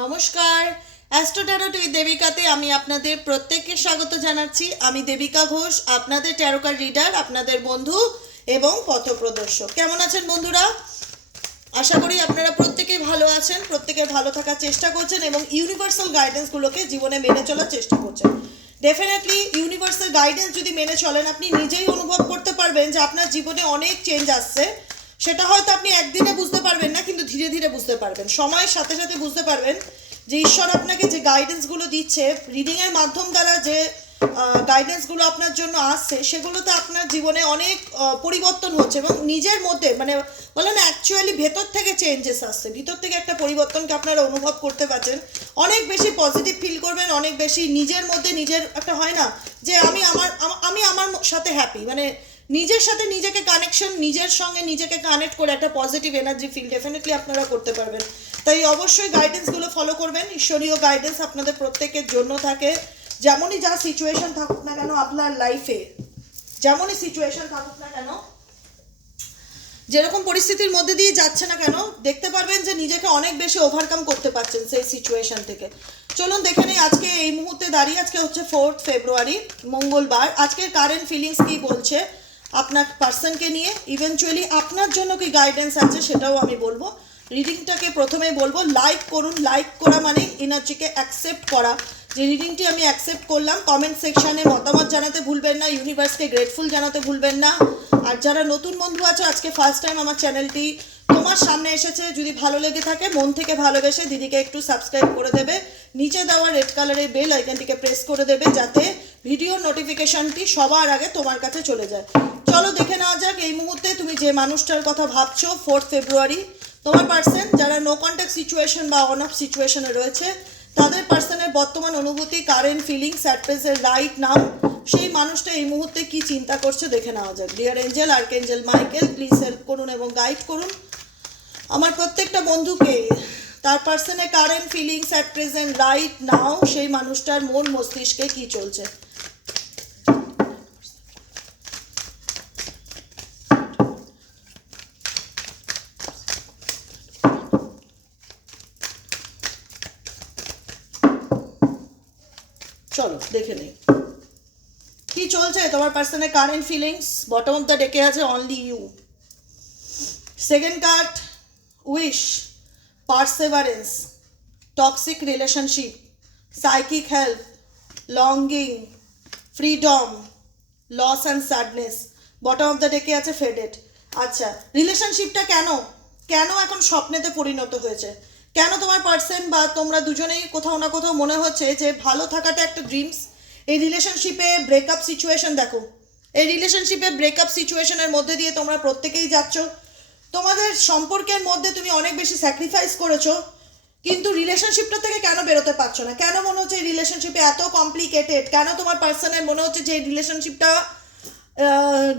নমস্কার। অ্যাস্ট্রোট্যারোট দেবিকাতে আমি আপনাদের প্রত্যেককে স্বাগত জানাচ্ছি। আমি দেবিকা ঘোষ, আপনাদের ট্যারোকার রিডার আপনাদের বন্ধু এবং পথপ্রদর্শক কেমন আছেন বন্ধুরা? আশা করি আপনারা প্রত্যেকেই ভালো আছেন, প্রত্যেকে ভালো থাকার চেষ্টা করছেন এবং ইউনিভার্সাল গাইডেন্সগুলোকে জীবনে মেনে চলার চেষ্টা করছেন। ডেফিনেটলি ইউনিভার্সাল গাইডেন্স যদি মেনে চলেন, আপনি নিজেই অনুভব করতে পারবেন যে আপনার জীবনে অনেক চেঞ্জ আসছে। সেটা হয়তো আপনি একদিনে বুঝতে পারবেন না, কিন্তু ধীরে ধীরে বুঝতে পারবেন। সময়ের সাথে সাথে বুঝতে পারবেন যে ঈশ্বর আপনাকে যে গাইডেন্সগুলো দিচ্ছে রিডিংয়ের মাধ্যম দ্বারা যে গাইডেন্সগুলো আপনার জন্য আসছে, সেগুলোতে আপনার জীবনে অনেক পরিবর্তন হচ্ছে এবং নিজের মধ্যে মানে বলে না অ্যাকচুয়ালি ভেতর থেকে চেঞ্জেস আসছে। ভিতর থেকে একটা পরিবর্তনকে আপনারা অনুভব করতে পারছেন। অনেক বেশি পজিটিভ ফিল করবেন, অনেক বেশি নিজের মধ্যে নিজের একটা হয় না, যে আমি আমার আমি আমার সাথে হ্যাপি মানে নিজের সাথে নিজেকে কানেকশন নিজের সঙ্গে নিজেকে কানেক্ট করে একটা পজিটিভ এনার্জি ফিল ডেফিনেটলি আপনারা করতে পারবেন। তাই অবশ্যই গাইডেন্সগুলো ফলো করবেন। ঈশ্বরীয় গাইডেন্স আপনাদের প্রত্যেকের জন্য থাকে। যেমনই যা সিচুয়েশন থাকুক না কেন আপনার লাইফে যেমনই সিচুয়েশন থাকুক না কেন, যেরকম পরিস্থিতির মধ্যে দিয়ে যাচ্ছে না কেন, দেখতে পারবেন যে নিজেকে অনেক বেশি ওভারকাম করতে পারছেন সেই সিচুয়েশন থেকে। চলুন দেখে নিই আজকে এই মুহূর্তে দাঁড়িয়ে, আজকে হচ্ছে ফোর্থ ফেব্রুয়ারি মঙ্গলবার। আজকের কারেন্ট ফিলিংস কি বলছে? আপনার পার্সনকে নিয়ে ইভেনচুয়ালি আপনার জন্য কি গাইডেন্স আছে সেটাও আমি বলব। রিডিংটাকে প্রথমে বলব লাইক করুন লাইক করা মানে এনার্জিকে অ্যাকসেপ্ট করা। যে রিডিংটি আমি অ্যাকসেপ্ট করলাম কমেন্ট সেকশানে মতামত জানাতে ভুলবেন না ইউনিভার্সকে গ্রেটফুল জানাতে ভুলবেন না। আর যারা নতুন বন্ধু আছে, আজকে ফার্স্ট টাইম আমার চ্যানেলটি তোমার সামনে এসেছে, যদি ভালো লেগে থাকে, মন থেকে ভালোবেসে দিদিকে একটু সাবস্ক্রাইব করে দেবে। নিচে দেওয়া রেড কালারের বেল আইকনটিকে প্রেস করে দেবে যাতে ভিডিও নোটিফিকেশনটি সবার আগে তোমার কাছে চলে যায়। চলো দেখে নেওয়া যাক, এই মুহূর্তে তুমি যে মানুষটার কথা ভাবছ ফোর্থ ফেব্রুয়ারি তোমার পার্সন যারা নো কন্ট্যাক্ট সিচুয়েশন বা অন অফ সিচুয়েশনে রয়েছে, তাদের পার্সনের বর্তমান অনুভূতি current feelings at present right now সেই মানুষটা এই মুহূর্তে কি চিন্তা করছে দেখে নেওয়া যাক। Dear angel archangel Michael please help করুন এবং গাইড করুন। আমার প্রত্যেকটা বন্ধুকে তার পার্সনে current feelings at present right now সেই মানুষটার মন মস্তিষ্কে কি চলছে? চলো, দেখে নেই। কি চলছে? তোমার পার্সনের current feelings bottom of the ডেকে আছে only you second card wish perseverance toxic relationship psychic help longing freedom loss and sadness bottom of the ডেকে আছে ফেডেড আচ্ছা রিলেশনশিপটা কেন? কেন এখন স্বপ্নেতে পরিণত হয়েছে? কেন তোমার পার্সন বা তোমরা দুজনেই কোথাও না কোথাও মনে হচ্ছে যে ভালো থাকাটা একটা ড্রিমস এই রিলেশনশিপে ব্রেকআপ সিচুয়েশন দেখো। এই রিলেশনশিপে ব্রেকআপ সিচুয়েশনের মধ্যে দিয়ে তোমরা প্রত্যেকেই যাচ্ছ। তোমাদের সম্পর্কের মধ্যে তুমি অনেক বেশি স্যাক্রিফাইস করেছ, কিন্তু রিলেশনশিপটা থেকে কেন বেরোতে পারছ না? কেন মনে হচ্ছে এই রিলেশনশিপে এত কমপ্লিকেটেড কেন তোমার পার্সনের মনে হচ্ছে যে রিলেশনশিপটা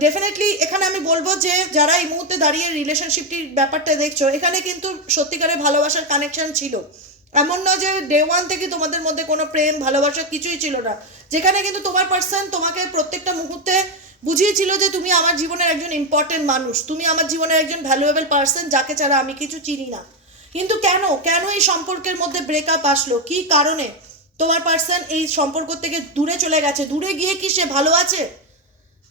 ডেফিনেটলি এখানে আমি বলব যে যারা এই মুহূর্তে দাঁড়িয়ে রিলেশনশিপটির ব্যাপারটা দেখছ, এখানে কিন্তু সত্যিকারের ভালোবাসার কানেকশন ছিল। এমন নয় যে ডে ওয়ান থেকে তোমাদের মধ্যে কোনো প্রেম, ভালোবাসা কিছুই ছিল না। যেখানে কিন্তু তোমার পার্সন তোমাকে প্রত্যেকটা মুহূর্তে বুঝিয়েছিল যে তুমি আমার জীবনের একজন ইম্পর্টেন্ট মানুষ, তুমি আমার জীবনের একজন ভ্যালুয়েবল পার্সন যাকে ছাড়া আমি কিছু চিনি না। কিন্তু কেন? কেন এই সম্পর্কের মধ্যে ব্রেকআপ আসলো? কি কারণে? তোমার পার্সন এই সম্পর্ক থেকে দূরে চলে গেছে। দূরে গিয়ে কি সে ভালো আছে?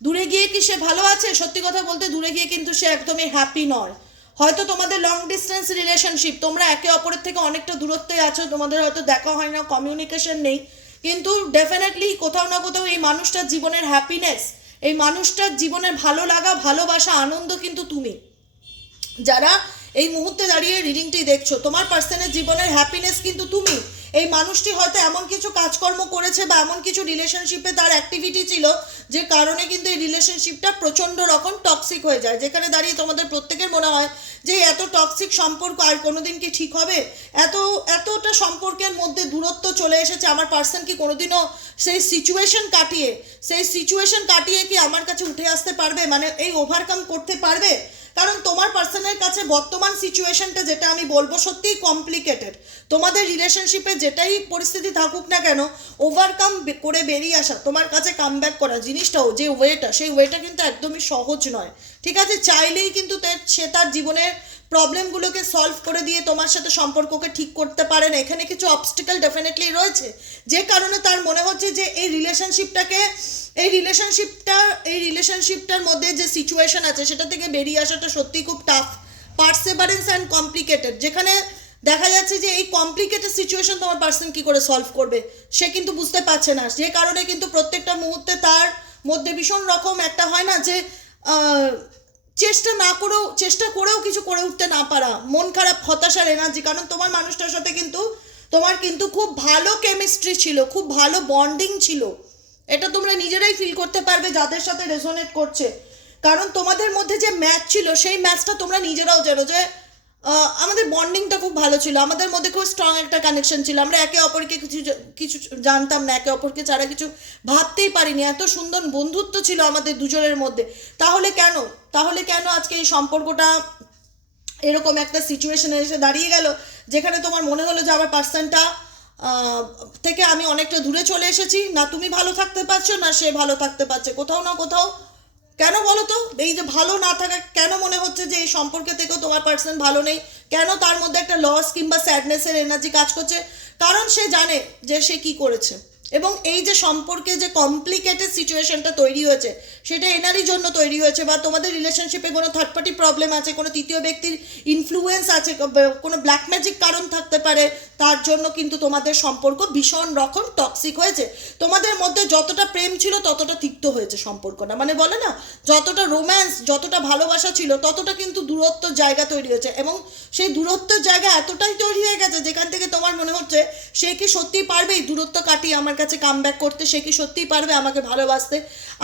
দূরে গিয়ে কি সে ভালো আছে? সত্যি কথা বলতে দূরে গিয়ে কিন্তু সে একদমই হ্যাপি নয়। হয়তো তোমাদের লং ডিস্টেন্স রিলেশনশিপ তোমরা একে অপরের থেকে অনেকটা দূরত্বে আছো, তোমাদের হয়তো দেখা হয় না কমিউনিকেশন নেই। কিন্তু ডেফিনেটলি কোথাও না কোথাও এই মানুষটার জীবনের হ্যাপিনেস এই মানুষটার জীবনের ভালো লাগা ভালোবাসা আনন্দ কিন্তু তুমি। যারা এই মুহূর্তে দাঁড়িয়ে রিডিংটি দেখছ। তোমার পার্সনের জীবনের হ্যাপিনেস কিন্তু তুমি। এই মানুষটি হয়তো এমন কিছু কাজকর্ম করেছে বা এমন কিছু রিলেশনশিপে তার অ্যাক্টিভিটি ছিল যে কারণে কিন্তু এই রিলেশনশিপটা প্রচণ্ড রকম টক্সিক হয়ে যায়। যেখানে দাঁড়িয়ে তোমাদের প্রত্যেকের মনে হয় যে এত টক্সিক সম্পর্ক আর কোনোদিন কি ঠিক হবে? এত, এতটা সম্পর্কের মধ্যে দূরত্ব চলে এসেছে। আমার পার্সন কি কোনোদিনও সেই সিচুয়েশন কাটিয়ে, সেই সিচুয়েশন কাটিয়ে কি আমার কাছে উঠে আসতে পারবে? মানে এই ওভারকাম করতে পারবে? কারণ তোমার পার্সনের কাছে বর্তমান সিচুয়েশনটা যেটা আমি বলব সত্যিই কমপ্লিকেটেড তোমাদের রিলেশনশিপে যেটাই পরিস্থিতি থাকুক না কেন ওভারকাম করে বেরিয়ে আসা, তোমার কাছে কাম ব্যাক করা জিনিসটাও, যে ওয়েটা সেই ওয়েটা কিন্তু একদমই সহজ নয়। ঠিক আছে? চাইলেই কিন্তু সে তার জীবনের প্রবলেমগুলোকে সলভ করে দিয়ে তোমার সাথে সম্পর্ককে ঠিক করতে পারে না এখানে কিছু অবস্টিক্যাল ডেফিনেটলি রয়েছে। যে কারণে তার মনে হচ্ছে যে এই রিলেশনশিপটাকে এই রিলেশনশিপটা এই রিলেশনশিপটার মধ্যে যে সিচুয়েশন আছে, সেটা থেকে বেরিয়ে আসাটা সত্যি খুব টাফ পার্সেভারেন্স অ্যান্ড কমপ্লিকেটেড যেখানে দেখা যাচ্ছে যে এই কমপ্লিকেটেড সিচুয়েশন তোমার পার্সন কি করে সলভ করবে? সে কিন্তু বুঝতে পারছে না। যে কারণে কিন্তু প্রত্যেকটা মুহূর্তে তার মধ্যে ভীষণ রকম একটা হয় না যে চেষ্টা না করেও, চেষ্টা করেও কিছু করে উঠতে না পারা। মন খারাপ, হতাশার এনার্জি কারণ তোমার মানুষটার সাথে কিন্তু, তোমার কিন্তু খুব ভালো কেমিস্ট্রি ছিল, খুব ভালো বন্ডিং ছিল। এটা তোমরা নিজেরাই ফিল করতে পারবে, যাদের সাথে রেজোনেট করছে। কারণ তোমাদের মধ্যে যে ম্যাচ ছিল, সেই ম্যাচটা তোমরা নিজেরাও জানো যে আমাদের বন্ডিংটা খুব ভালো ছিল। আমাদের মধ্যে খুব স্ট্রং একটা কানেকশন ছিল। আমরা একে অপরকে কিছু কিছু জানতাম না, একে অপরকে ছাড়া কিছু ভাবতেই পারিনি। এত সুন্দর বন্ধুত্ব ছিল আমাদের দুজনের মধ্যে। তাহলে কেন? তাহলে কেন আজকে এই সম্পর্কটা এরকম একটা সিচুয়েশনে এসে দাঁড়িয়ে গেল, যেখানে তোমার মনে হলো যে আমার পার্সনটা থেকে আমি অনেকটা দূরে চলে এসেছি? না তুমি ভালো থাকতে পারছ, না সে ভালো থাকতে পারছে। কোথাও না কোথাও, কেন বলো তো? এই যে ভালো না থাকা, কেন মনে হচ্ছে যে এই সম্পর্কে থেকেও তোমার পার্সন ভালো নেই? কেন তার মধ্যে একটা লস কিংবা স্যাডনেসের এনার্জি কাজ করছে? কারণ সে জানে যে সে কি করেছে। এবং এই যে সম্পর্কে যে কমপ্লিকেটেড সিচুয়েশনটা তৈরি হয়েছে, সেটা এনারই জন্য তৈরি হয়েছে বা তোমাদের রিলেশনশিপে কোনো থার্ড পার্টি প্রবলেম আছে, কোনো তৃতীয় ব্যক্তির ইনফ্লুয়েন্স আছে, কোনো ব্ল্যাক ম্যাজিক কারণ থাকতে পারে, তার জন্য কিন্তু তোমাদের সম্পর্ক ভীষণ রকম টক্সিক হয়েছে। তোমাদের মধ্যে যতটা প্রেম ছিল ততটা তিক্ত হয়েছে সম্পর্কটা মানে বলে না, যতটা রোম্যান্স যতটা ভালোবাসা ছিল, ততটা কিন্তু দূরত্ব জায়গা তৈরি হয়েছে এবং সেই দূরত্বের জায়গা এতটাই তৈরি হয়ে গেছে, যেখান থেকে তোমার মনে হচ্ছে সে কি সত্যিই পারবে এই দূরত্ব কাটিয়ে আমার কাছে কাম করতে সে কি সত্যিই পারবে আমাকে ভালোবাসতে?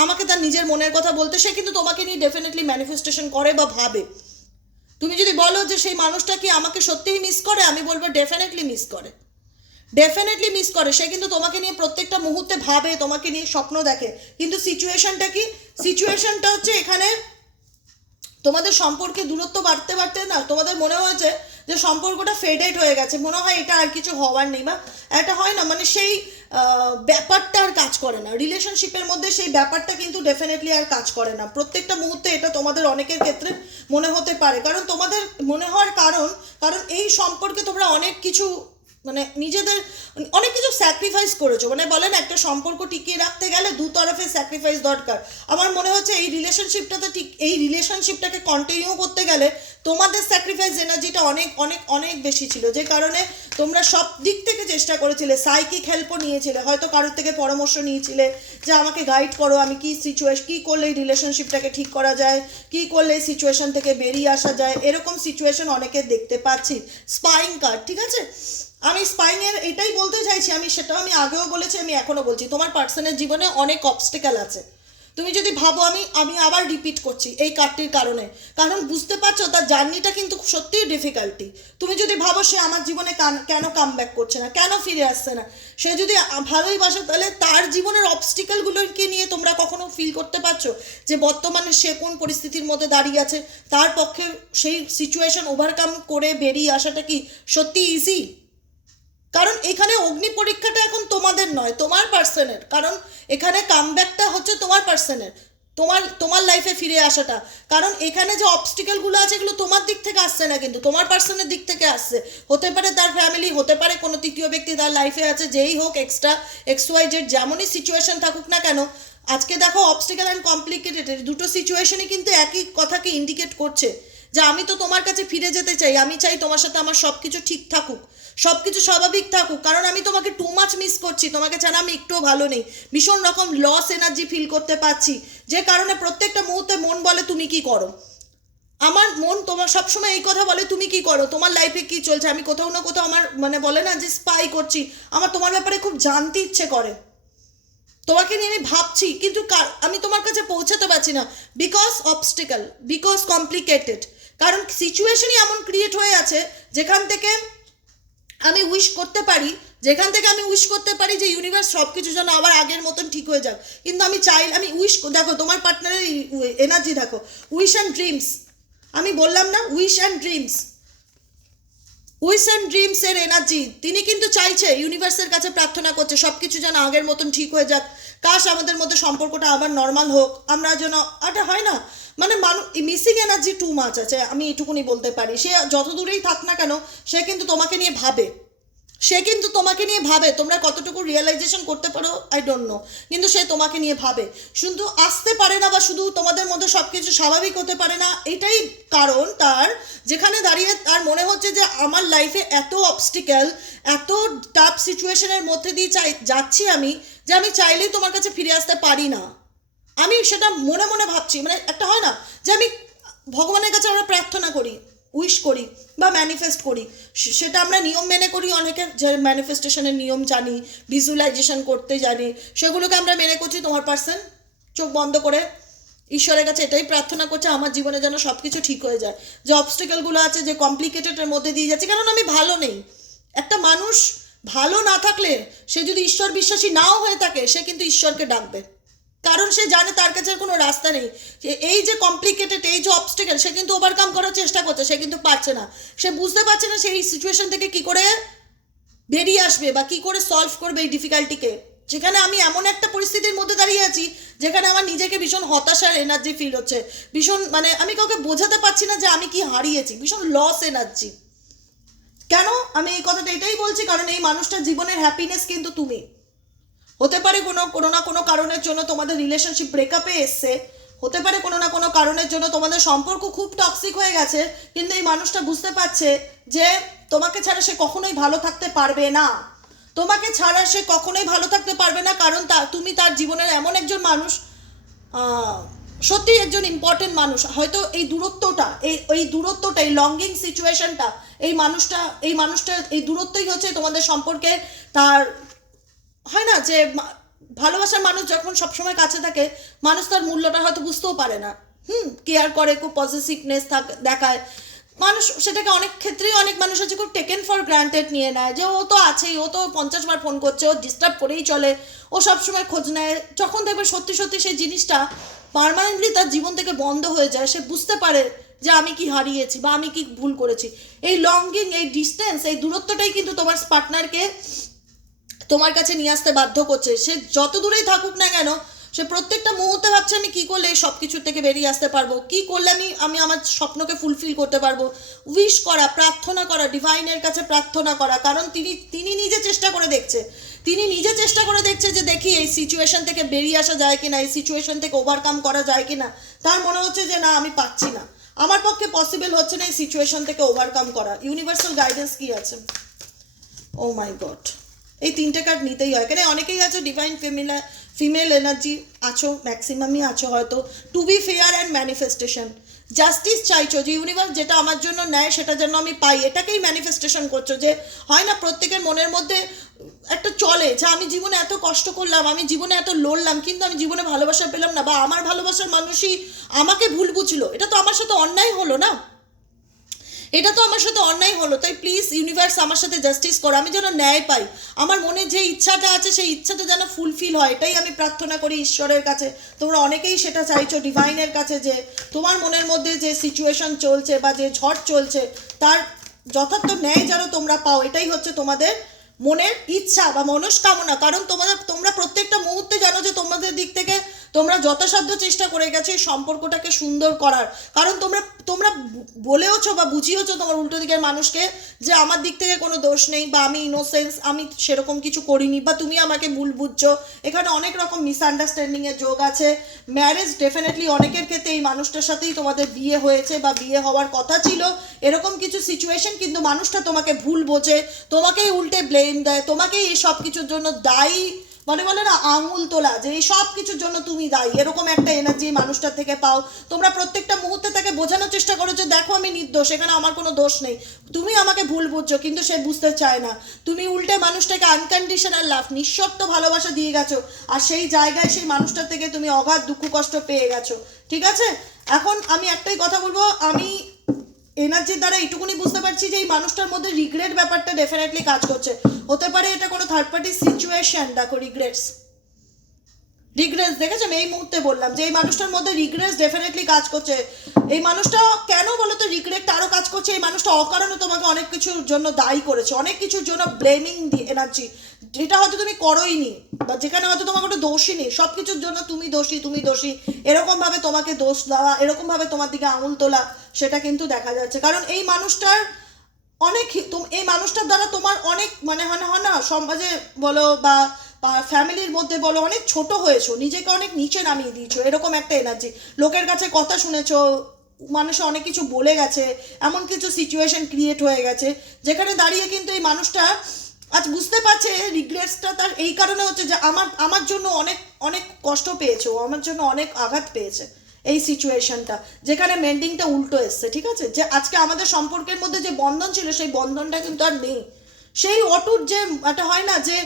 আমাকে তার নিজের মনের কথা বলতে সে কিন্তু তোমাকে নিয়ে ডেফিনেটলি ম্যানিফেস্টেশন করে বা ভাবে। তুমি যদি বলো যে সেই মানুষটা কি আমাকে সত্যিই মিস করে, আমি বলব ডেফিনেটলি মিস করে। ডেফিনেটলি মিস করে। সে কিন্তু তোমাকে নিয়ে প্রত্যেকটা মুহূর্তে ভাবে, তোমাকে নিয়ে স্বপ্ন দেখে। কিন্তু সিচুয়েশনটা কি? সিচুয়েশনটা হচ্ছে এখানে তোমাদের সম্পর্কে দূরত্ব বাড়তে বাড়তে না, তোমাদের মনে হয়েছে যে সম্পর্কটা ফেডেড হয়ে গেছে। মনে হয় এটা আর কিছু হওয়ার নেই বা এটা হয় না মানে সেই ব্যাপারটা আর কাজ করে না। রিলেশনশিপের মধ্যে সেই ব্যাপারটা কিন্তু ডেফিনেটলি আর কাজ করে না। প্রত্যেকটা মুহূর্তে এটা তোমাদের অনেকের ক্ষেত্রে মনে হতে পারে। কারণ তোমাদের মনে হওয়ার কারণ কারণ এই সম্পর্কে তোমরা অনেক কিছু মানে নিজেদের, অনেক কিছু স্যাক্রিফাইস করেছ। মানে বলেন, একটা সম্পর্ক টিকিয়ে রাখতে গেলে দু তরফে স্যাক্রিফাইস দরকার। আমার মনে হচ্ছে এই রিলেশনশিপটাতে ঠিক, এই রিলেশনশিপটাকে কন্টিনিউ করতে গেলে তোমাদের স্যাক্রিফাইস এনার্জিটা অনেক অনেক অনেক বেশি ছিল। যে কারণে তোমরা সব দিক থেকে চেষ্টা করেছিলে। সাইকিক হেল্পও নিয়েছিলে, হয়তো কারোর থেকে পরামর্শ নিয়েছিলে যে আমাকে গাইড করো, আমি কি সিচুয়েশন কি করলে এই রিলেশনশিপটাকে ঠিক করা যায়, কি করলে এই সিচুয়েশন থেকে বেরিয়ে আসা যায়, এরকম সিচুয়েশন অনেকে দেখতে পাচ্ছি। স্পাইং কার্ড ঠিক আছে? আমি স্পাইনের এটাই বলতে চাইছি, আমি সেটাও আমি আগেও বলেছি, আমি এখনও বলছি, তোমার পার্সনের জীবনে অনেক অবস্টেকাল আছে। তুমি যদি ভাবো আমি আমি আবার রিপিট করছি এই কার্ডটির কারণে, কারণ বুঝতে পারছ তার জার্নিটা কিন্তু সত্যিই ডিফিকাল্টি তুমি যদি ভাবো সে আমার জীবনে কেন কাম ব্যাক করছে না, কেন ফিরে আসছে না, সে যদি ভালোই বাসে, তাহলে তার জীবনের অবস্টিকালগুলোকে নিয়ে তোমরা কখনো ফিল করতে পারছ? যে বর্তমানে সে কোন পরিস্থিতির মধ্যে দাঁড়িয়ে আছে, তার পক্ষে সেই সিচুয়েশন ওভারকাম করে বেরিয়ে আসাটা কি সত্যি ইজি কারণ এখানে অগ্নি পরীক্ষাটা এখন তোমাদের নয়, তোমার পার্সনের কারণ এখানে কামব্যাকটা হচ্ছে তোমার পার্সনের তোমার তোমার লাইফে ফিরে আসাটা। কারণ এখানে যে অবস্টিকেলগুলো আছে, এগুলো তোমার দিক থেকে আসছে না কিন্তু, তোমার পার্সনের দিক থেকে আসছে। হতে পারে তার ফ্যামিলি হতে পারে কোনো তৃতীয় ব্যক্তি তার লাইফে আছে, যেই হোক এক্সট্রা এক্স ওয়াই জেড যেমনই সিচুয়েশন থাকুক না কেন, আজকে দেখো অবস্টিকেল অ্যান্ড কমপ্লিকেটেড দুটো সিচুয়েশনই কিন্তু একই কথাকে ইন্ডিকেট করছে। যে আমি তো তোমার কাছে ফিরে যেতে চাই, আমি চাই তোমার সাথে আমার সব কিছু ঠিক থাকুক সব কিছু স্বাভাবিক থাকুক, কারণ আমি তোমাকে টু মাচ মিস করছি, তোমাকে ছাড়া আমি একটুও ভালো নেই, ভীষণ রকম লস এনার্জি ফিল করতে পারছি, যে কারণে প্রত্যেকটা মুহূর্তে মন বলে তুমি কি করো? আমার মন তোমার সবসময় এই কথা বলে, তুমি কি করো? তোমার লাইফে কি চলছে? আমি কোথাও না কোথাও আমার মানে বলে না যে স্পাই করছি, আমার তোমার ব্যাপারে খুব জানতে ইচ্ছে করে। তোমাকে নিয়ে আমি ভাবছি, কিন্তু আমি তোমার কাছে পৌঁছাতে পারছি না বিকজ অবস্টিক্যাল বিকজ কমপ্লিকেটেড কারণ সিচুয়েশনই এমন ক্রিয়েট হয়ে আছে, যেখান থেকে আমি উইশ করতে পারি, যেখান থেকে আমি উইশ করতে পারি যে ইউনিভার্স সব কিছু যেন আবার আগের মতন ঠিক হয়ে যাক। কিন্তু আমি চাই, আমি উইশ দেখো, তোমার পার্টনারের এনার্জি দেখো। উইশ অ্যান্ড ড্রিমস আমি বললাম না wish and dreams wish and dreams এর এনার্জি তিনি কিন্তু চাইছে ইউনিভার্সের কাছে প্রার্থনা করছে সব কিছু যেন আগের মতন ঠিক হয়ে যাক। কাশ আমাদের মধ্যে সম্পর্কটা আবার নর্মাল হোক। আমরা যেন এটা হয় না? মানে মানুষ মিসিং এনার্জি টু মাছ আছে, আমি এটুকুনি বলতে পারি। সে যত দূরেই থাক না কেন, সে কিন্তু তোমাকে নিয়ে ভাবে। সে কিন্তু তোমাকে নিয়ে ভাবে। তোমরা কতটুকু রিয়েলাইজেশন করতে পারো আই ডোন্ট নো কিন্তু সে তোমাকে নিয়ে ভাবে। শুধু আসতে পারে না বা শুধু তোমাদের মধ্যে সব কিছু স্বাভাবিক হতে পারে না, এটাই কারণ তার, যেখানে দাঁড়িয়ে তার মনে হচ্ছে যে আমার লাইফে এত অবস্টিক্যাল এত টাফ সিচুয়েশনের মধ্যে দিয়ে চাই, যাচ্ছি আমি, যে আমি চাইলেই তোমার কাছে ফিরে আসতে পারি না। আমি সেটা মনে মনে ভাবছি মানে একটা হয় না যে আমি ভগবানের কাছে আমরা প্রার্থনা করি উইশ করি বা ম্যানিফেস্ট করি। সেটা আমরা নিয়ম মেনে করি অনেকে, যে ম্যানিফেস্টেশনের নিয়ম জানি ভিজুয়ালাইজেশন করতে জানি, সেগুলোকে আমরা মেনে করছি। তোমার পার্সন চোখ বন্ধ করে ঈশ্বরের কাছে এটাই প্রার্থনা করছে, আমার জীবনে যেন সব কিছু ঠিক হয়ে যায়। যে অবস্টেকেলগুলো আছে, যে কমপ্লিকেটেডের মধ্যে দিয়ে যাচ্ছে, কারণ আমি ভালো নেই। একটা মানুষ ভালো না থাকলে, সে যদি ঈশ্বর বিশ্বাসী নাও হয়ে থাকে, সে কিন্তু ঈশ্বরকে ডাকবে। কারণ সে জানে তার কাছে কোনো রাস্তা নেই। এই যে কমপ্লিকেটেড এই যে অবস্টেকেল সে কিন্তু ওভারকাম করার চেষ্টা করছে, সে কিন্তু পারছে না। সে বুঝতে পারছে না সেই সিচুয়েশন থেকে কি করে বেরিয়ে আসবে বা কি করে সলভ করবে এই ডিফিকাল্টিকে যেখানে আমি এমন একটা পরিস্থিতির মধ্যে দাঁড়িয়ে আছি, যেখানে আমার নিজেকে ভীষণ হতাশার এনার্জি ফিল হচ্ছে। ভীষণ মানে আমি কাউকে বোঝাতে পারছি না যে আমি কি হারিয়েছি, ভীষণ লস এনার্জি কেন? আমি এই কথাটা এটাই বলছি, কারণ এই মানুষটার জীবনের হ্যাপিনেস কিন্তু তুমি। হতে পারে কোনো কোনো না কোনো কারণের জন্য তোমাদের রিলেশনশিপ ব্রেকআপে এসছে, হতে পারে কোনো না কোনো কারণের জন্য তোমাদের সম্পর্ক খুব টক্সিক হয়ে গেছে, কিন্তু এই মানুষটা বুঝতে পারছে যে তোমাকে ছাড়া সে কখনোই ভালো থাকতে পারবে না। তোমাকে ছাড়া সে কখনোই ভালো থাকতে পারবে না, কারণ তা, তুমি তার জীবনের এমন একজন মানুষ সত্যি একজন ইম্পর্টেন্ট মানুষ। হয়তো এই দূরত্বটা, এই এই দূরত্বটা, এই লঙ্গিং সিচুয়েশনটা এই মানুষটা এই মানুষটা এই দূরত্বই হচ্ছে তোমাদের সম্পর্কে তার হয় না যে ভালোবাসার মানুষ যখন সবসময় কাছে থাকে, মানুষ তার মূল্যটা হয়তো বুঝতেও পারে না। হুম কেয়ার করে, খুব পজিটিভনেস দেখায়। মানুষ সেটাকে অনেক ক্ষেত্রেই অনেক মানুষ হচ্ছে খুব টেকেন ফর গ্রান্টেড নিয়ে নেয় যে ও তো আছেই, ও তো পঞ্চাশ বার ফোন করছে, ও ডিস্টার্ব করেই চলে, ও সবসময় খোঁজ নেয়। যখন দেখবে সত্যি সত্যি সেই জিনিসটা পার্মানেন্টলি তার জীবন থেকে বন্ধ হয়ে যায়, সে বুঝতে পারে যে আমি কি হারিয়েছি বা আমি কি ভুল করেছি। এই লঙ্গিং এই ডিস্টেন্স এই দূরত্বটাই কিন্তু তোমার পার্টনারকে তোমার কাছে নিয়ে আসতে বাধ্য করছে। সে যত দূরেই থাকুক না কেন, সে প্রত্যেকটা মুহূর্তে ভাবছে, আমি কি করলে সব কিছুর থেকে বেরিয়ে আসতে পারব? কি করলে আমি আমি আমার স্বপ্নকে ফুলফিল করতে পারব? উইশ করা, প্রার্থনা করা ডিভাইনের কাছে প্রার্থনা করা। কারণ তিনি তিনি নিজে চেষ্টা করে দেখছে। তিনি নিজে চেষ্টা করে দেখছে যে, দেখি এই সিচুয়েশন থেকে বেরিয়ে আসা যায় কিনা, এই সিচুয়েশন থেকে ওভারকাম করা যায় কিনা? তার মনে হচ্ছে যে, না, আমি পাচ্ছি না। আমার পক্ষে পসিবল হচ্ছে না এই সিচুয়েশন থেকে ওভারকাম করা। ইউনিভার্সাল গাইডেন্স কি আছে? ও মাই গড এই তিনটে কার্ড নিতেই হয়। এখানে অনেকেই আছো ডিভাইন ফিমেল ফিমেল এনার্জি আছো ম্যাক্সিমামই আছো হয়তো। To be fair and manifestation justice চাইছো, যে ইউনিভার্স যেটা আমার জন্য নেয় সেটা যেন আমি পাই, এটাকেই ম্যানিফেস্টেশন করছ যে, হয় না প্রত্যেকের মনের মধ্যে একটা চলে, যে আমি জীবনে এত কষ্ট করলাম, আমি জীবনে এত লড়লাম, কিন্তু আমি জীবনে ভালোবাসা পেলাম না, বা আমার ভালোবাসার মানুষই আমাকে ভুল বুঝলো। এটা তো আমার সাথে অন্যায় হলো না? এটা তো আমার সাথে অন্যায় হলো, তাই প্লিজ ইউনিভার্স আমার সাথে জাস্টিস করো, আমি যেন ন্যায় পাই। আমার মনে যে ইচ্ছাটা আছে, সেই ইচ্ছাটা যেন ফুলফিল হয়, এটাই আমি প্রার্থনা করি ঈশ্বরের কাছে। তোমরা অনেকেই সেটা চাইছো ডিভাইনের কাছে যে, তোমার মনের মধ্যে যে সিচুয়েশন চলছে বা যে ঝড় চলছে, তার যথার্থ ন্যায় যেন তোমরা পাও, এটাই হচ্ছে তোমাদের মনের ইচ্ছা বা মনস্কামনা, কারণ তোমাদের, তোমরা প্রত্যেকটা মুহূর্তে জানো যে তোমাদের দিক থেকে তোমরা যথাসাধ্য চেষ্টা করে গেছো এই সম্পর্কটাকে সুন্দর করার। কারণ তোমরা তোমরা বলেওছো বা বুঝিয়েছো তোমার উল্টো দিকের মানুষকে যে আমার দিক থেকে কোনো দোষ নেই বা আমি ইনোসেন্স আমি সেরকম কিছু করিনি বা তুমি আমাকে ভুল বুঝছ। এখানে অনেক রকম মিসআন্ডারস্ট্যান্ডিং এর যোগ আছে। ম্যারেজ ডেফিনেটলি অনেকের ক্ষেত্রে এই মানুষটার সাথেই তোমাদের বিয়ে হয়েছে বা বিয়ে হওয়ার কথা ছিল। এরকম কিছু সিচুয়েশন কিন্তু মানুষটা তোমাকে ভুল বোঝে। তোমাকেই উল্টে ব্লেম দেয়, তোমাকেই এই সব কিছুর জন্য দায়ী। মানে বলে না, আঙুল তোলা, যে এই সব কিছুর জন্য তুমি দায়ী। এরকম একটা এনার্জি মানুষটার থেকে পাও। তোমরা প্রত্যেকটা মুহূর্তে তাকে বোঝানোর চেষ্টা করো যে, দেখো আমি নির্দোষ, এখানে আমার কোনো দোষ নেই। তুমি আমাকে ভুল বুঝছ, কিন্তু সে বুঝতে চায় না। তুমি উল্টে মানুষটাকে আনকন্ডিশনাল লাভ নিঃশর্ত ভালোবাসা দিয়ে গেছো, আর সেই জায়গায় সেই মানুষটার থেকে তুমি অগাধ দুঃখ কষ্ট পেয়ে গেছো। ঠিক আছে? এখন আমি একটাই কথা বলব, আমি এনার্জির দ্বারা এইটুকুনি বুঝতে পারছি যে এই মানুষটার মধ্যে রিগ্রেট ব্যাপারটা ডেফিনেটলি কাজ করছে। হতে পারে এটা কোনো থার্ড পার্টি সিচুয়েশন দেখো রিগ্রেটস রিগ্রেস দেখেছ আমি এই মুহূর্তে বললাম যে, এই মানুষটার মধ্যে রিগ্রেস ডেফিনেটলি কাজ করছে। এই মানুষটা কেন বলো তো রিগ্রেট আরও কাজ করছে? এই মানুষটা অকারণে তোমাকে অনেক কিছুর জন্য দায়ী করেছে, অনেক কিছুর জন্য ব্লেমিং এনার্জি যেটা হয়তো তুমি করোই নি, বা যেখানে হয়তো তোমাকে একটা দোষী নেই সব কিছুর জন্য তুমি দোষী তুমি দোষী। এরকমভাবে তোমাকে দোষ দেওয়া, এরকমভাবে তোমার দিকে আঙুল তোলা, সেটা কিন্তু দেখা যাচ্ছে। কারণ এই মানুষটার অনেক এই মানুষটার দ্বারা তোমার অনেক মানে হয় না, সমাজে বলো বা ফ্যামিলির মধ্যে বলো, অনেক ছোট হয়েছো, নিজেকে অনেক নিচে নামিয়ে দিয়েছ, এরকম একটা এনার্জি লোকের কাছে কথা শুনেছো, মানুষ অনেক কিছু বলে গেছে, এমন কিছু সিচুয়েশন ক্রিয়েট হয়ে গেছে, যেখানে দাঁড়িয়ে কিন্তু এই মানুষটা আজ বুঝতে পারছে রিগ্রেটসটা তার, এই কারণে হচ্ছে যে আমার আমার জন্য অনেক অনেক কষ্ট পেয়েছে আমার জন্য অনেক আঘাত পেয়েছে এই সিচুয়েশনটা যেখানে মেন্ডিংটা উল্টো এসছে, ঠিক আছে? যে আজকে আমাদের সম্পর্কের মধ্যে যে বন্ধন ছিল, সেই বন্ধনটা কিন্তু আর নেই। সেই অটুট যে একটা হয় না যে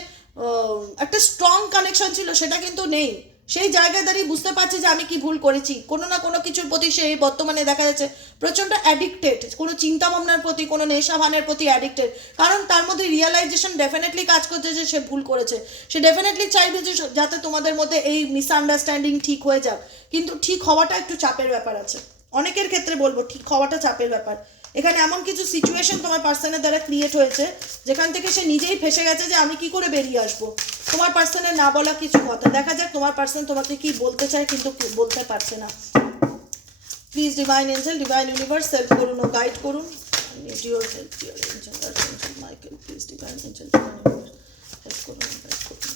একটা স্ট্রং কানেকশন ছিল, সেটা কিন্তু নেই। সেই জায়গায় দাঁড়িয়ে বুঝতে পারছি যে আমি কি ভুল করেছি। কোনো না কোনো কিছুর প্রতি সে বর্তমানে দেখা যাচ্ছে প্রচণ্ড অ্যাডিক্টেড কোনো চিন্তা ভাবনার প্রতি, কোনো নেশা ভানের প্রতি অ্যাডিক্টেড কারণ তার মধ্যে রিয়েলাইজেশন ডেফিনেটলি কাজ করছে যে সে ভুল করেছে। সে ডেফিনেটলি চাইবে যে যাতে তোমাদের মধ্যে এই মিসআন্ডারস্ট্যান্ডিং ঠিক হয়ে যাক। কিন্তু ঠিক হওয়াটা একটু চাপের ব্যাপার আছে। অনেকের ক্ষেত্রে বলব, ঠিক হওয়াটা চাপের ব্যাপার। এখানে এমন কিছু সিচুয়েশন তোমার পার্সনের দ্বারা ক্রিয়েট হয়েছে, যেখান থেকে সে নিজেই ফেসে গেছে যে আমি কি করে বেরিয়ে আসব। তোমার পার্সনের না বলা কিছু কথা। দেখা যাক তোমার পার্সন তোমাকে কি বলতে চায় কিন্তু বলতে পারছে না। Please divine angel divine universe help করুন ও গাইড করুন। Dear help dear angel Michael please divine angel divine universe help করুন গাইড করুন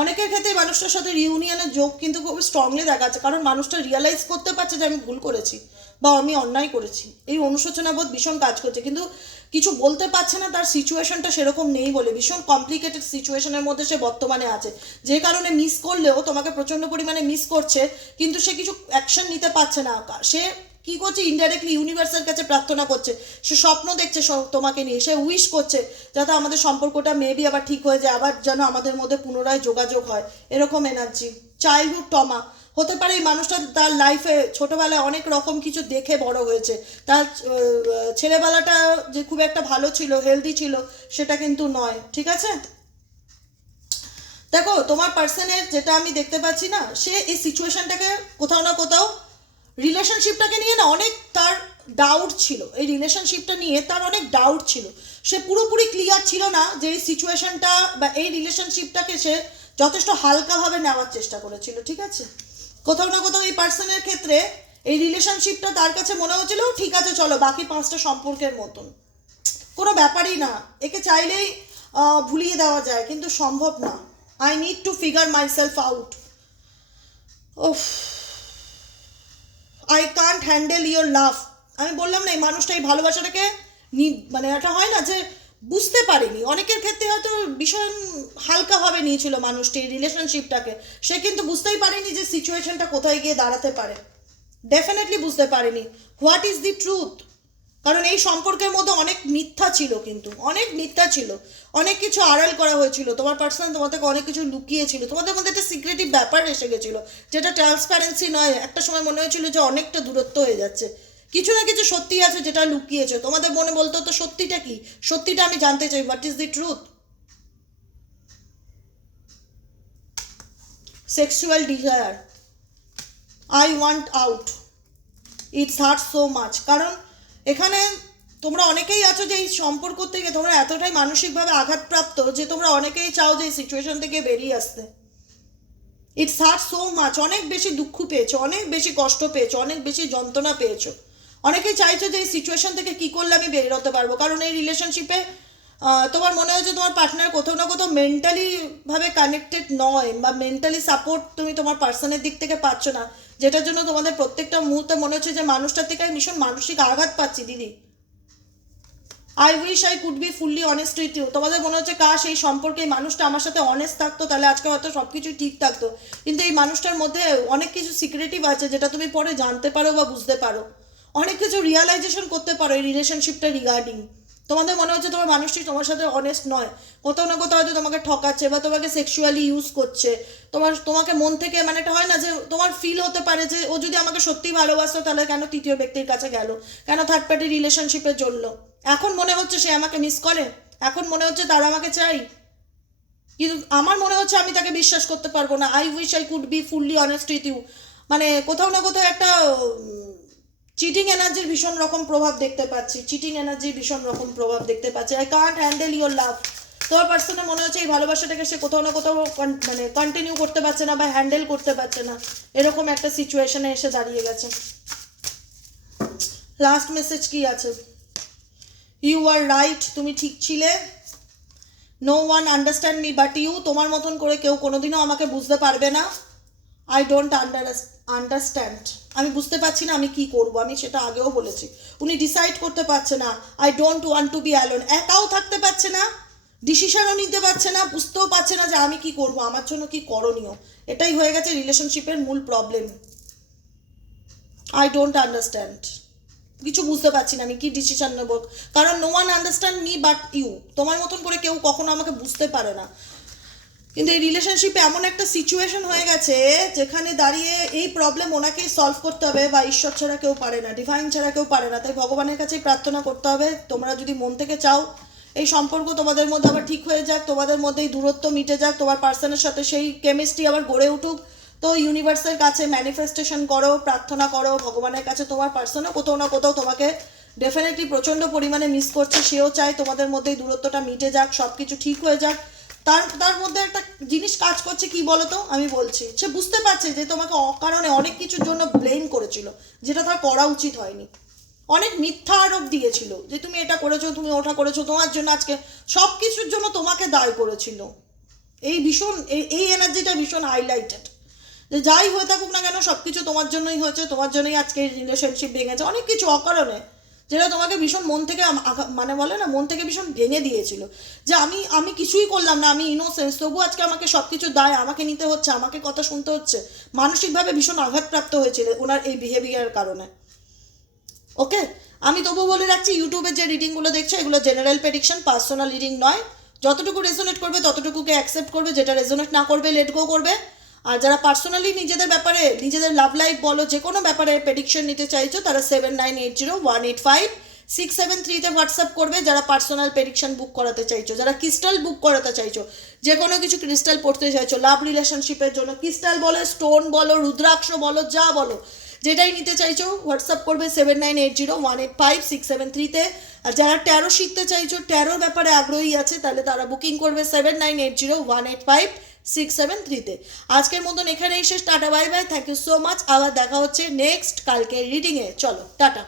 অনেকের ক্ষেত্রে এই মানুষটার সাথে রিউনিয়নের যোগ কিন্তু খুব স্ট্রংলি দেখা যাচ্ছে। কারণ মানুষটা রিয়েলাইজ করতে পারছে যে আমি ভুল করেছি বা আমি অন্যায় করেছি। এই অনুশোচনাবোধ ভীষণ কাজ করছে। কিন্তু কিছু বলতে পারছে না, তার সিচুয়েশনটা সেরকম নেই বলে। ভীষণ কমপ্লিকেটেড সিচুয়েশনের মধ্যে সে বর্তমানে আছে। যে কারণে মিস করলেও, তোমাকে প্রচণ্ড পরিমাণে মিস করছে, কিন্তু সে কিছু অ্যাকশন নিতে পারছে না। সে কি করছে? ইনডাইরেক্টলি ইউনিভার্সের কাছে প্রার্থনা করছে। সে স্বপ্ন দেখছে তোমাকে নিয়ে। সে উইশ করছে যাতে আমাদের সম্পর্কটা মেবি আবার ঠিক হয়ে যায়, আবার যেন আমাদের মধ্যে পুনরায় যোগাযোগ হয়। এরকম এনার্জি চাইল্ডহুড টমা হতে পারে এই মানুষটা তার লাইফে ছোটবেলায় অনেক রকম কিছু দেখে বড় হয়েছে। তার ছেলেবেলাটা যে খুব একটা ভালো ছিল হেলদি ছিল, সেটা কিন্তু নয়। ঠিক আছে? দেখো, তোমার পার্সনের যেটা আমি দেখতে পাচ্ছি না, সে এই সিচুয়েশনটাকে কোথাও না কোথাও রিলেশনশিপটাকে নিয়ে না অনেক তার ডাউট ছিল। এই রিলেশনশিপটা নিয়ে তার অনেক ডাউট ছিল। সে পুরোপুরি ক্লিয়ার ছিল না যে এই সিচুয়েশনটা বা এই রিলেশনশিপটাকে সে যথেষ্ট হালকাভাবে নেওয়ার চেষ্টা করেছিল, ঠিক আছে? কোথাও না কোথাও এই পার্সনের ক্ষেত্রে এই রিলেশনশিপটা তার কাছে মনে হচ্ছিল ঠিক আছে, চলো, বাকি পাঁচটা সম্পর্কের মতন। কোনো ব্যাপারই না। একে চাইলেই ভুলিয়ে দেওয়া যায়, কিন্তু সম্ভব না। I need to figure myself out oof I can't handle your love আমি বললাম না, এই মানুষটা, এই ভালোবাসাটাকে মানে একটা হয় না যে বুঝতে পারেনি। অনেকের ক্ষেত্রে হয়তো ভীষণ হালকাভাবে নিয়েছিল মানুষটি রিলেশনশিপটাকে সে কিন্তু বুঝতেই পারেনি যে সিচুয়েশনটা কোথায় গিয়ে দাঁড়াতে পারে। ডেফিনেটলি বুঝতে পারেনি। হোয়াট ইজ দি ট্রুথ কারণ এই সম্পর্কের মধ্যে অনেক মিথ্যা ছিল কিন্তু, অনেক মিথ্যা ছিল। অনেক কিছু আড়াল করা হয়েছিল, তোমার পার্সন তোমার থেকে অনেক কিছু লুকিয়েছিল। তোমাদের মধ্যে একটা সিক্রেটিভ ব্যাপার এসে গেছিল, যেটা ট্রান্সপারেন্সি নয়। একটা সময় মনে হয়েছিল যে অনেকটা দূরত্ব হয়ে যাচ্ছে। কিছু না কিছু সত্যি আছে যেটা লুকিয়েছে। তোমাদের মনে বলতো তো সত্যিটা কি? সত্যিটা আমি জানতে চাই what is the truth sexual desire I want out it's hurt so much কারণ এখানে তোমরা অনেকেই আছো যে এই সম্পর্ক থেকে তোমরা এতটাই মানসিকভাবে আঘাতপ্রাপ্ত যে তোমরা অনেকেই চাও যে এই সিচুয়েশন থেকে বেরিয়ে আসতে। ইটস হার্ট সো মাচ অনেক বেশি দুঃখ পেয়েছ, অনেক বেশি কষ্ট পেয়েছ, অনেক বেশি যন্ত্রণা পেয়েছ। অনেকেই চাইছো যে এই সিচুয়েশন থেকে কী করলে আমি বেরোতে পারব? কারণ এই রিলেশনশিপে তোমার মনে হয়েছে তোমার পার্টনার কোথাও না কোথাও মেন্টালিভাবে কানেক্টেড নয় বা মেন্টালি সাপোর্ট তুমি তোমার পার্সনের দিক থেকে পাচ্ছ না। যেটার জন্য তোমাদের প্রত্যেকটা মুহূর্তে মনে হচ্ছে যে মানুষটার থেকে আমি ভীষণ মানসিক আঘাত পাচ্ছি, দিদি। I wish I could be fully honest with you তোমাদের মনে হচ্ছে, কাশ, এই সম্পর্কে এই মানুষটা আমার সাথে অনেস্ট থাকতো, তাহলে আজকে হয়তো সব কিছুই ঠিক থাকতো। কিন্তু এই মানুষটার মধ্যে অনেক কিছু সিক্রেটিভ আছে যেটা তুমি পরে জানতে পারো বা বুঝতে পারো। অনেক কিছু রিয়ালাইজেশন করতে পারো এই রিলেশনশিপটা রিগার্ডিং তোমাদের মনে হচ্ছে তোমার মানুষটি তোমার সাথে অনেস্ট নয়। কোথাও না কোথাও হয়তো তোমাকে ঠকাচ্ছে বা তোমাকে সেক্সুয়ালি ইউজ করছে। তোমার, তোমাকে মন থেকে মানে একটা হয় না যে তোমার ফিল হতে পারে যে ও যদি আমাকে সত্যিই ভালোবাসতো তাহলে কেন তৃতীয় ব্যক্তির কাছে গেল? কেন থার্ড পার্টি রিলেশনশিপে চলল এখন মনে হচ্ছে সে আমাকে মিস করে? এখন মনে হচ্ছে তারা আমাকে চাই? কিন্তু আমার মনে হচ্ছে আমি তাকে বিশ্বাস করতে পারব না। I wish I could be fully honest with you মানে কোথাও না কোথাও একটা চিটিং এনার্জির ভীষণ রকম প্রভাব দেখতে পাচ্ছি। চিটিং এনার্জির ভীষণ রকম প্রভাব দেখতে পাচ্ছি। I can't handle your love তোমার পার্সনে মনে হচ্ছে এই ভালোবাসাটাকে সে কোথাও না কোথাও মানে কন্টিনিউ করতে পারছে না বা হ্যান্ডেল করতে পারছে না। এরকম একটা সিচুয়েশনে এসে দাঁড়িয়ে গেছে। লাস্ট মেসেজ কি আছে? ইউ আর রাইট তুমি ঠিক ছিলে। No one understand me but you তোমার মতন করে কেউ কোনোদিনও আমাকে বুঝতে পারবে না। আই ডোন্ট আন্ডার আন্ডারস্ট্যান্ড আমি বুঝতে পারছি না আমি কি করব, আমি সেটা আগেও বলেছি। উনি ডিসাইড করতে পারছে না I don't want to be alone একাও থাকতে পারছে না ডিসিশনও নিতে পারছে না, বুঝতেও পারছে না যে আমি কি করব, আমার জন্য কি করণীয়। এটাই হয়ে গেছে রিলেশনশিপের মূল প্রবলেম আই ডোন্ট আন্ডারস্ট্যান্ড কিছু বুঝতে পারছি না আমি কি ডিসিশন নেব। কারণ no one understand me but you তোমার মতন করে কেউ কখনো আমাকে বুঝতে পারে না। কিন্তু এই রিলেশনশিপে এমন একটা সিচুয়েশন হয়ে গেছে যেখানে দাঁড়িয়ে এই প্রবলেম ওনাকেই সলভ করতে হবে বা ঈশ্বর ছাড়া কেউ পারে না ডিভাইন ছাড়া কেউ পারে না। তাই ভগবানের কাছেই প্রার্থনা করতে হবে, তোমরা যদি মন থেকে চাও, এই সম্পর্ক তোমাদের মধ্যে আবার ঠিক হয়ে যাক, তোমাদের মধ্যে এই দূরত্ব মিটে যাক, তোমার পার্সনের সাথে সেই কেমিস্ট্রি আবার গড়ে উঠুক। তো ইউনিভার্সের কাছে ম্যানিফেস্টেশন করো, প্রার্থনা করো, ভগবানের কাছে তোমার পার্সনও কোথাও না কোথাও তোমাকে ডেফিনেটলি প্রচণ্ড পরিমাণে মিস করছে, সেও চায় তোমাদের মধ্যে এই দূরত্বটা মিটে যাক সব কিছু ঠিক হয়ে যাক। তার তার মধ্যে একটা জিনিস কাজ করছে কি বলতো? আমি বলছি, সে বুঝতে পারছে যে তোমাকে অকারণে অনেক কিছুর জন্য ব্লেম করেছিল, যেটা তার করা উচিত হয়নি। অনেক মিথ্যা আরোপ দিয়েছিল যে তুমি এটা করেছ, তুমি ওটা করেছ, তোমার জন্য আজকে সব কিছুর জন্য তোমাকে দায় করেছিল। এই ভীষণ, এই এনার্জিটা ভীষণ হাইলাইটেড যে যাই হয়ে থাকুক না কেন সব কিছু তোমার জন্যই হয়েছে, তোমার জন্যই আজকে রিলেশনশিপ ভেঙেছে। অনেক কিছু অকারণে যেটা তোমাকে ভীষণ মন থেকে মানে বলে না, মন থেকে ভীষণ ভেঙে দিয়েছিল। যে আমি আমি কিছুই করলাম না, আমি ইনোসেন্স তবু আজকে আমাকে সব কিছু দায়, আমাকে নিতে হচ্ছে, আমাকে কথা শুনতে হচ্ছে। মানসিকভাবে ভীষণ আঘাতপ্রাপ্ত হয়েছিল ওনার এই বিহেভিয়ার কারণে। ওকে? আমি তবু বলে রাখছি, ইউটিউবে যে রিডিংগুলো দেখছ, এগুলো জেনারেল প্রেডিকশন পার্সোনাল রিডিং নয়। যতটুকু রেজোনেট করবে, ততটুকুকে অ্যাকসেপ্ট করবে, যেটা রেজোনেট না করবে লেট গো করবে। আর যারা পার্সোনালি নিজেদের ব্যাপারে, নিজেদের লাভ লাইফ বলো যে কোনো ব্যাপারে প্রেডিকশন নিতে চাইছো, তারা seven nine eight zero one eight five six seven থ্রিতে হোয়াটসঅ্যাপ করবে যারা পার্সোনাল প্রেডিকশন বুক করাতে চাইছো, যারা ক্রিস্টাল বুক করাতে চাইছো যে কোনো কিছু ক্রিস্টাল পড়তে চাইছো লাভ রিলেশনশিপের জন্য ক্রিস্টাল বলো স্টোন বলো, রুদ্রাক্ষ বলো, যা বলো, যেটাই নিতে চাইছো হোয়াটসঅ্যাপ করবে seven nine eight zero one eight five six seven থ্রিতে আর যারা ট্যারো শিখতে চাইছো ট্যারোর ব্যাপারে আগ্রহী আছে, তাহলে তারা বুকিং করবে seven nine eight zero one eight five six seven থ্রিতে আজকের মতন এখানেই শেষ। Ta-ta, bye bye. Thank you so much আবার দেখা হচ্ছে নেক্সট কালকে রিডিংয়ে চলো, টাটা।